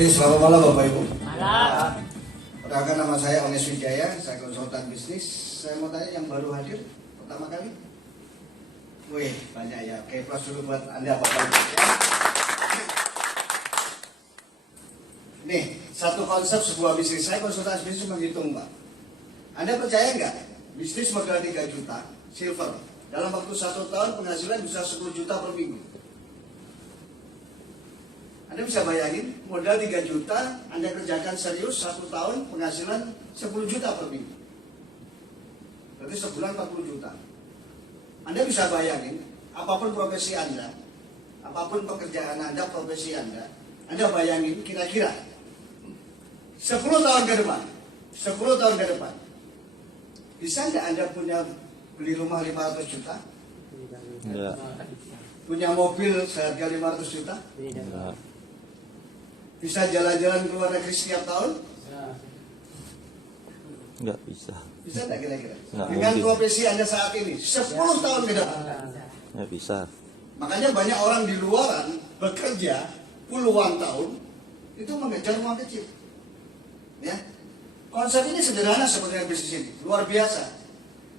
Oke, selamat malam Bapak Ibu. Malam. Perkenalkan, nama saya Ones Wijaya, saya konsultan bisnis. Saya mau tanya yang baru hadir pertama kali. Wih, banyak ya. Oke, plus dulu buat Anda Bapak Ibu ya. Nih, satu konsep sebuah bisnis. Saya konsultan bisnis menghitung, Pak. Anda percaya nggak? Bisnis modal 3 juta, silver. Dalam waktu 1 tahun penghasilan bisa 10 juta per minggu. Anda bisa bayangin, modal 3 juta, Anda kerjakan serius 1 tahun, penghasilan 10 juta per minggu. Berarti sebulan 40 juta. Anda bisa bayangin, apapun profesi Anda, apapun pekerjaan Anda, profesi Anda bayangin kira-kira 10 tahun ke depan, 10 tahun ke depan, bisa nggak Anda punya beli rumah 500 juta? Enggak. Punya mobil seharga 500 juta? Enggak. Bisa jalan-jalan ke luar negeri setiap tahun? Enggak bisa. Bisa nggak kira-kira? Nggak Dengan mungkin. profesi Anda saat ini, 10 tahun ke depan. Enggak bisa. Makanya banyak orang di luaran bekerja puluhan tahun, itu mengejar uang kecil. Ya, konsep ini sederhana sebenarnya bisnis ini, luar biasa.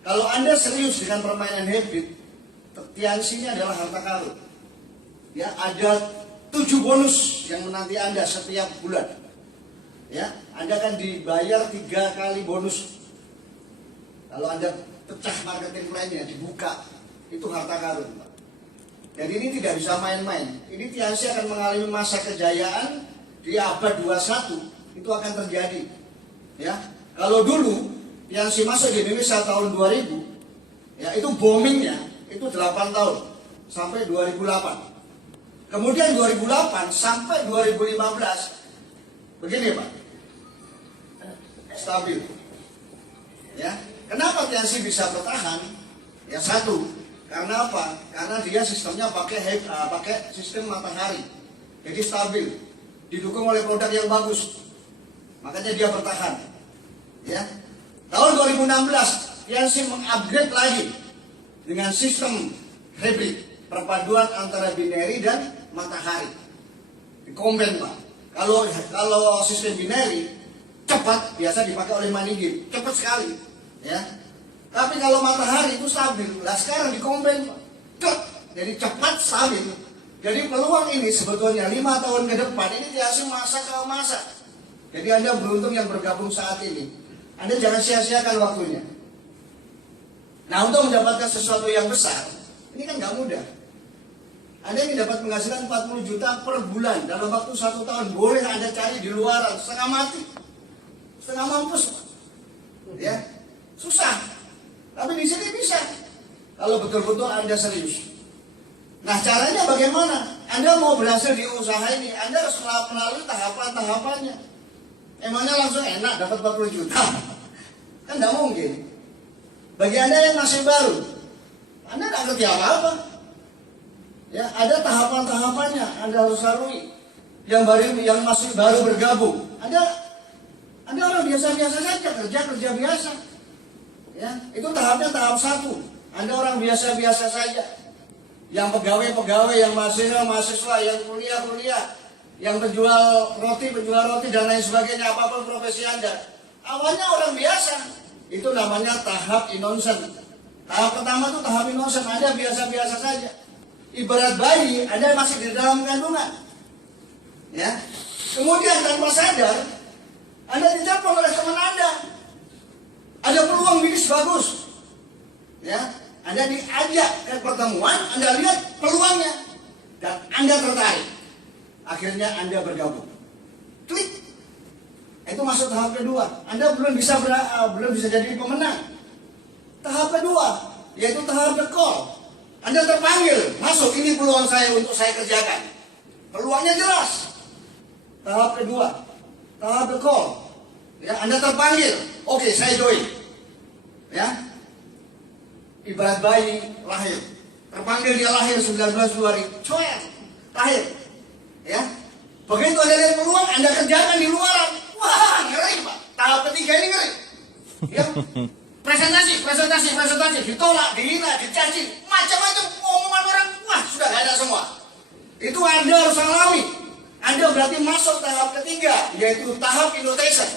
Kalau Anda serius dengan permainan habit, tiansinya adalah harta karun. Ya, ada 7 bonus yang menanti Anda setiap bulan. Ya, Anda akan dibayar 3 kali bonus. Kalau Anda pecah marketing plan-nya, dibuka, itu harta karun, Pak. Dan ini tidak bisa main-main. Ini tiansi akan mengalami masa kejayaan di abad 21, itu akan terjadi. Ya, kalau dulu tiansi masuk di Indonesia tahun 2000, ya itu boomingnya itu 8 tahun sampai 2008. Kemudian 2008 sampai 2015 begini Pak, stabil. Ya, kenapa tiansi bisa bertahan? Ya satu, karena apa? Karena dia sistemnya pakai sistem matahari, jadi stabil, didukung oleh produk yang bagus, makanya dia bertahan. Ya, tahun 2016 tiansi mengupgrade lagi dengan sistem hybrid, perpaduan antara binary dan matahari, dikombin Pak. Kalau sistem binary cepat, biasa dipakai oleh money game, cepat sekali, ya. Tapi kalau matahari itu stabil. Nah sekarang dikombin Pak, jadi cepat stabil. Jadi peluang ini sebetulnya 5 tahun ke depan ini dihasil masa ke masa. Jadi Anda beruntung yang bergabung saat ini. Anda jangan sia-siakan waktunya. Nah untuk mendapatkan sesuatu yang besar, ini kan nggak mudah. Anda ingin dapat penghasilan 40 juta per bulan dalam waktu 1 tahun, boleh Anda cari di luaran, setengah mati, setengah mampus, ya susah. Tapi di sini bisa, kalau betul-betul Anda serius. Nah caranya bagaimana? Anda mau berhasil di usaha ini, Anda harus melalui tahapan-tahapannya. Emangnya langsung enak dapat 40 juta? Kan tidak mungkin. Bagi Anda yang masih baru, Anda tidak ngerti apa-apa. Ya, ada tahapan-tahapannya Anda harus lalui. Yang masih baru bergabung, Anda orang biasa-biasa saja, kerja biasa. Ya, itu tahapnya tahap 1. Anda orang biasa-biasa saja. Yang pegawai-pegawai, yang mahasiswa, yang kuliah, yang penjual roti dan lain sebagainya, apapun profesi Anda. Awalnya orang biasa. Itu namanya tahap innocent. Tahap pertama itu tahap innocent, Anda biasa-biasa saja. Ibarat bayi, Anda masih di dalam kandungan. Ya. Kemudian tanpa sadar, Anda ditelepon oleh teman Anda. Ada peluang bisnis bagus. Ya. Anda diajak ke pertemuan, Anda lihat peluangnya dan Anda tertarik. Akhirnya Anda bergabung. Klik. Itu masuk tahap kedua. Anda belum bisa jadi pemenang. Tahap kedua, yaitu tahap the call. Anda terpanggil, masuk, ini peluang saya untuk saya kerjakan. Peluangnya jelas. Tahap kedua, tahap the call. Ya, Anda terpanggil, oke, saya join. Ya, ibarat bayi lahir, terpanggil dia lahir 19 Februari, coel, lahir. Ya, begitu Anda lihat peluang, Anda kerjakan di luaran. Wah, ngeri Pak. Tahap ketiga ini ngeri. Ya. Presentasi, ditolak, dihina, dicaci, macam-macam omongan orang, wah sudah gak ada semua. Itu Anda harus alami. Anda berarti masuk tahap ketiga, yaitu tahap invitation.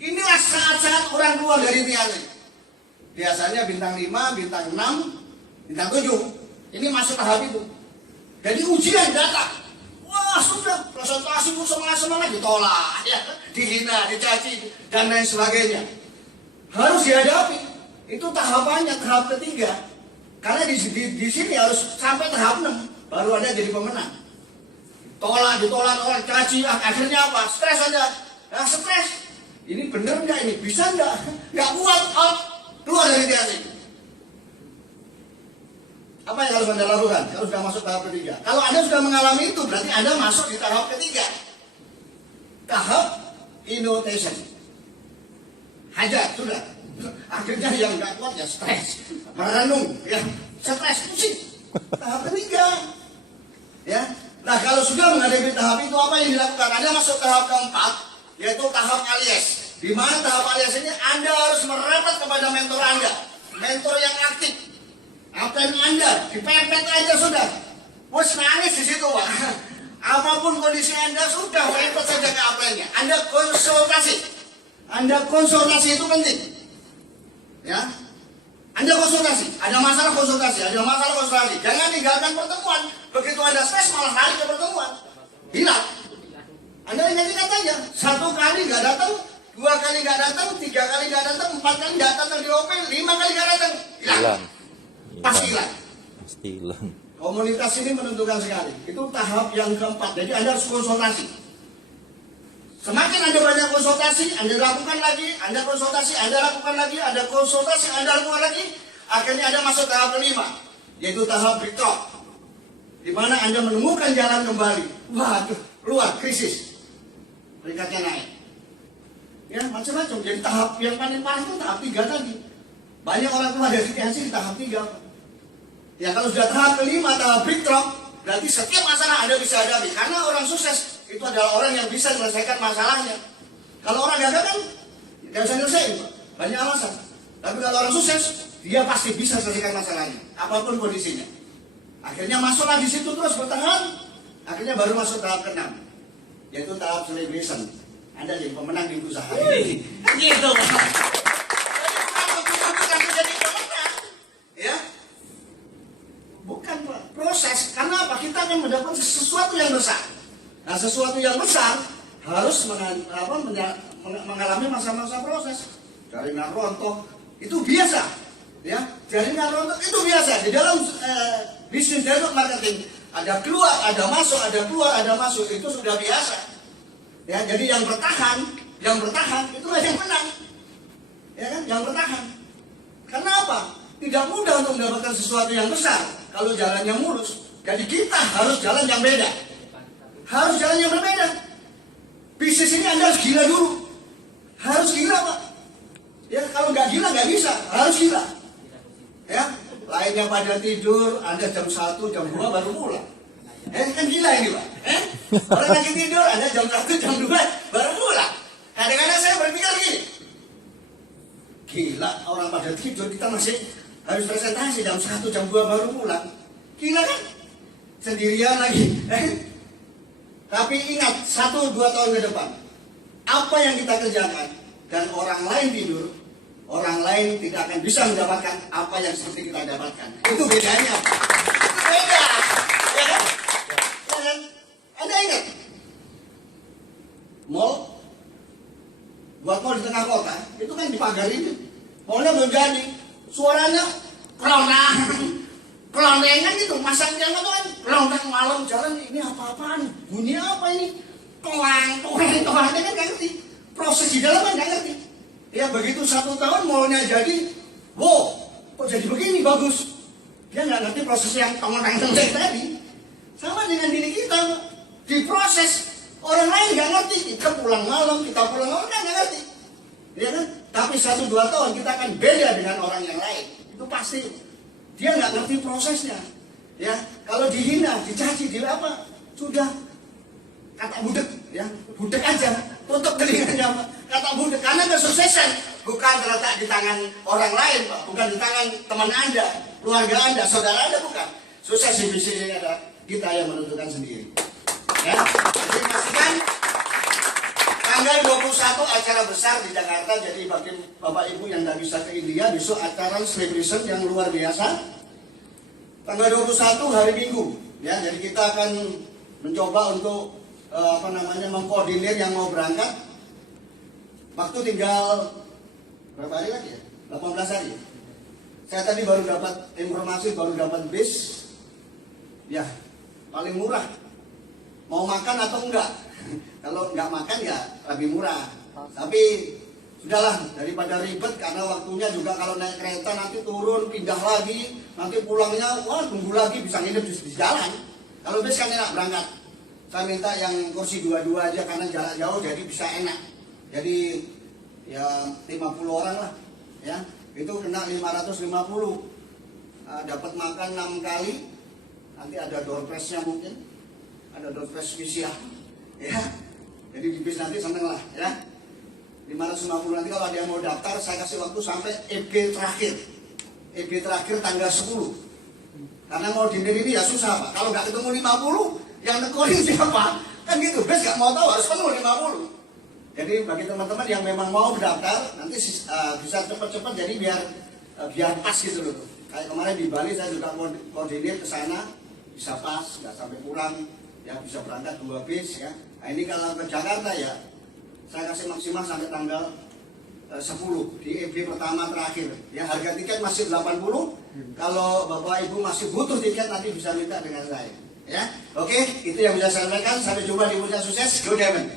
Inilah saat-saat orang keluar dari tiang ini. Biasanya bintang 5, bintang 6, bintang 7. Ini masuk tahap itu. Jadi ujian datang. Wah sudah, presentasiku semangat-semangat ditolak, ya, dihina, dicaci, dan lain sebagainya. Harus dihadapi. Itu tahapannya, tahap ketiga. Karena di sini harus sampai tahap 6, baru ada jadi pemenang. Ditolak, orang caci, akhirnya apa? Stres aja. Nah, stres. Ini bener nggak ini? Bisa nggak? Nggak kuat, out. Keluar dari tiang ini. Apa yang harus Anda lakukan kalau sudah masuk tahap ketiga? Kalau Anda sudah mengalami itu, berarti Anda masuk di tahap ketiga. Tahap invitation. Hajar, sudah. Akhirnya yang nggak kuat ya stres. Merenung, ya stres, pusing. Tahap ketiga. Ya. Nah, kalau sudah menghadapi tahap itu, apa yang dilakukan? Anda masuk tahap keempat, yaitu tahap alias. Di mana tahap alias ini Anda harus merapat kepada mentor Anda. Mentor yang aktif. Apa yang Anda dipepet aja sudah. Bos nangis di situ, Pak. Apapun kondisi Anda sudah pepet saja ke apelnya. Anda konsultasi. Anda konsultasi itu penting. Ya. Anda konsultasi, ada masalah konsultasi, ada masalah konsultasi. Jangan tinggalkan pertemuan. Begitu Anda stres malah lari ke pertemuan. Hilang. Anda ingat-ingat aja. 1 kali nggak datang, 2 kali nggak datang, 3 kali nggak datang, 4 kali nggak datang di OP, 5 kali nggak datang. Hilang. Pasti hilang. Pasti hilang. Komunitas ini menentukan sekali. Itu tahap yang keempat. Jadi Anda harus konsultasi. Semakin Anda banyak konsultasi, Anda lakukan lagi, Anda konsultasi, Anda lakukan lagi, Anda konsultasi, Anda lakukan lagi, akhirnya Anda masuk tahap kelima, yaitu tahap breakthrough, di mana Anda menemukan jalan kembali. Waduh, keluar krisis, peringkatnya naik. Ya macam-macam. Jadi tahap yang paling parah itu tahap 3 tadi. Banyak orang keluar dari tensi di tahap 3. Ya kalau sudah tahap kelima, tahap breakthrough, berarti setiap masalah Anda bisa hadapi. Karena orang sukses itu adalah orang yang bisa menyelesaikan masalahnya. Kalau orang gagal kan nggak bisa nyelesain, Pak. Banyak alasan. Tapi kalau orang sukses, dia pasti bisa selesaikan masalahnya, apapun kondisinya. Akhirnya masuklah di situ terus bertahan. Akhirnya baru masuk tahap ke-6, yaitu tahap celebration. Anda jadi pemenang di usaha ini. Gitu, Pak. Bukan jadi pemenang, ya. Bukan, Pak. Proses. Karena apa? Kita akan mendapatkan sesuatu yang besar. Nah, sesuatu yang besar harus mengalami masa-masa proses. Jaringan rontok itu biasa, ya. Jaringan rontok itu biasa di dalam bisnis network marketing. Ada keluar, ada masuk, ada keluar, ada masuk, itu sudah biasa. Ya, jadi yang bertahan itulah yang menang. Ya kan, yang bertahan. Karena apa? Tidak mudah untuk mendapatkan sesuatu yang besar kalau jalannya mulus. Jadi kita harus jalan yang beda. Harus jalan yang berbeda. Bisnis ini Anda harus gila dulu. Harus gila, Pak. Ya, kalau nggak gila nggak bisa. Harus gila. Ya, lainnya pada tidur, Anda jam 1, jam 2 baru pulang. Kan gila ini, Pak. Orang lagi tidur, Anda jam 1, jam 2 baru pulang. Kadang-kadang saya berpikir gini. Gila, orang pada tidur, kita masih harus presentasi jam 1, jam 2 baru pulang. Gila kan? Sendirian lagi. Tapi ingat, 1-2 tahun ke depan, apa yang kita kerjakan dan orang lain tidur, orang lain tidak akan bisa mendapatkan apa yang seperti kita dapatkan. Itu bedanya. Itu beda. Ya kan? Ya kan? Anda ingat? Mall, buat mall di tengah kota, itu kan dipagar ini. Mallnya belum jadi. Suaranya kelondengan gitu, masang jangan tuh kan kelondengan malam jalan, ini apa-apaan, bunyi apa ini, toang, dia kan gak ngerti, proses di dalam kan gak ngerti. Ya begitu 1 tahun mallnya jadi, wow, kok jadi begini bagus, dia gak ngerti proses yang toang tadi. Sama dengan diri kita, diproses, orang lain gak ngerti, kita pulang malam, kita pulang malam, gak ngerti, ya kan? Tapi 1-2 tahun kita akan beda dengan orang yang lain, itu pasti. Dia nggak ngerti prosesnya, ya. Kalau dihina, dicaci, apa, sudah kata budek, ya, budek aja, tutup telinganya, Pak. Kata budek, karena kesuksesan bukan terletak di tangan orang lain, Pak, bukan di tangan teman Anda, keluarga Anda, saudara Anda, bukan. Sukses di bisnis ini ada kita yang menentukan sendiri. Ya, jadi pastikan tanggal 21 acara besar di Jakarta. Jadi bagi Bapak Ibu yang tidak bisa ke India, besok acara celebration yang luar biasa. Tanggal 21 hari Minggu. Ya, jadi kita akan mencoba untuk mengkoordinir yang mau berangkat. Waktu tinggal berapa hari lagi ya? 18 hari. Saya tadi baru dapat informasi, baru dapat bis. Ya, paling murah. Mau makan atau enggak? Kalau enggak makan ya lebih murah. Tapi sudahlah, daripada ribet, karena waktunya juga kalau naik kereta nanti turun, pindah lagi, nanti pulangnya, wah tunggu lagi, bisa nginep di jalan. Kalau bis kan enak berangkat. Saya minta yang kursi 22 aja karena jarak jauh, jadi bisa enak. Jadi ya 50 orang lah, ya itu kena 550. Dapat makan 6 kali. Nanti ada door prize-nya mungkin, ada door prize spesial, ya. Jadi di bis nanti seneng lah, ya. 550 nanti kalau ada yang mau daftar, saya kasih waktu sampai EB terakhir. EB terakhir tanggal 10. Karena mau dinner ini ya susah Pak. Kalau nggak ketemu 50, yang nekorin siapa? Kan gitu, bis nggak mau tahu harus penuh 50. Jadi bagi teman-teman yang memang mau daftar, nanti bisa cepat-cepat, jadi biar pas gitu loh. Kayak kemarin di Bali saya juga koordinir ke sana, bisa pas, nggak sampai kurang, ya bisa berangkat 2 bis ya. Nah ini kalau ke Jakarta ya, saya kasih maksimal sampai tanggal 10 di EB pertama terakhir. Ya harga tiket masih 80. Kalau Bapak Ibu masih butuh tiket nanti bisa minta dengan saya. Ya, oke, itu yang bisa saya sampaikan. Sampai jumpa di Puncak Sukses. Go Diamond.